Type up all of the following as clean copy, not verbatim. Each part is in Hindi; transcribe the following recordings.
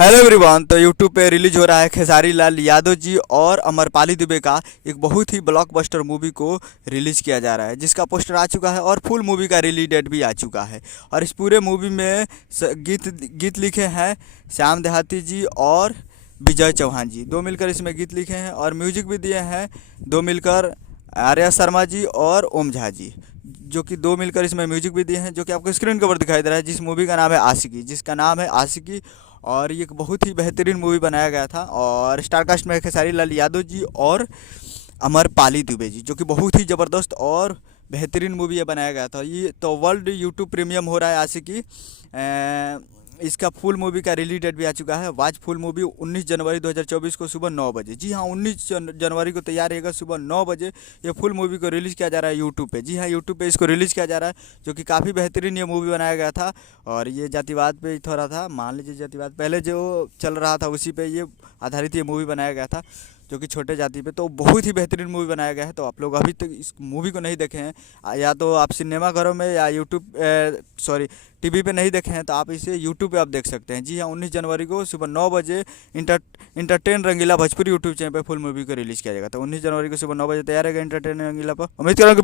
Hello everyone. तो यूट्यूब पे रिलीज हो रहा है खेसारी लाल यादव जी और अमरपाली दुबे का एक बहुत ही ब्लॉकबस्टर मूवी को रिलीज किया जा रहा है, जिसका पोस्टर आ चुका है और फुल मूवी का रिलीज डेट भी आ चुका है। और इस पूरे मूवी में गीत गीत लिखे हैं श्याम देहाती जी और विजय चौहान जी, दो मिलकर इसमें गीत लिखे हैं। और म्यूजिक भी दिए हैं दो मिलकर आर्या शर्मा जी और ओम झा जी, जो कि दो मिलकर इसमें म्यूजिक भी दिए हैं, जो कि आपको स्क्रीन के ऊपर दिखाई दे रहा है। जिस मूवी का नाम है आशिकी, जिसका नाम है आशिकी। और ये एक बहुत ही बेहतरीन मूवी बनाया गया था। और स्टारकास्ट में है खेसारी लाल यादव जी और अमरपाली दुबे जी, जो कि बहुत ही ज़बरदस्त और बेहतरीन मूवी ये बनाया गया था। ये तो वर्ल्ड यूट्यूब प्रीमियम हो रहा है आशिकी। इसका फुल मूवी का रिलीज डेट भी आ चुका है। वाच फुल मूवी 19 जनवरी 2024 को सुबह 9 बजे। जी हाँ, 19 जनवरी को तैयार रहेगा सुबह 9 बजे। ये फुल मूवी को रिलीज़ किया जा रहा है यूट्यूब पे। जी हाँ, यूट्यूब पे इसको रिलीज़ किया जा रहा है, जो कि काफ़ी बेहतरीन ये मूवी बनाया गया था। और ये जातिवाद पे थोड़ा था, मान लीजिए जातिवाद पहले जो चल रहा था उसी पे ये आधारित ये मूवी बनाया गया था, जो कि छोटे जाति पे। तो बहुत ही बेहतरीन मूवी बनाया गया है। तो आप लोग अभी तक इस मूवी को नहीं देखे हैं, या तो आप सिनेमा घरों में या यूट्यूब सॉरी टीवी पे नहीं देखे हैं, तो आप इसे यूट्यूब पे आप देख सकते हैं। जी हाँ, 19 जनवरी को सुबह 9 बजे इंटरटेन रंगीला भोजपुरी यूट्यूब चैनल पे फुल मूवी को रिलीज़ किया जाएगा। तो 19 जनवरी को सुबह 9 बजे तैयार रहेगा इंटरटेन रंगीला पर। उम्मीद करूँ कि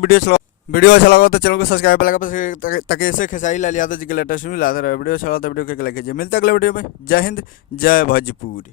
वीडियो अच्छा लगा तो चैनल को सब्सक्राइब लगा, ताकि ऐसे खेसारी लाल यादव जी के लेटेस्ट वीडियो लाते रहे। वीडियो अच्छा लगा तो वीडियो को लाइक कीजिए। मिलते हैं अगले वीडियो में। जय हिंद, जय भोजपुरी।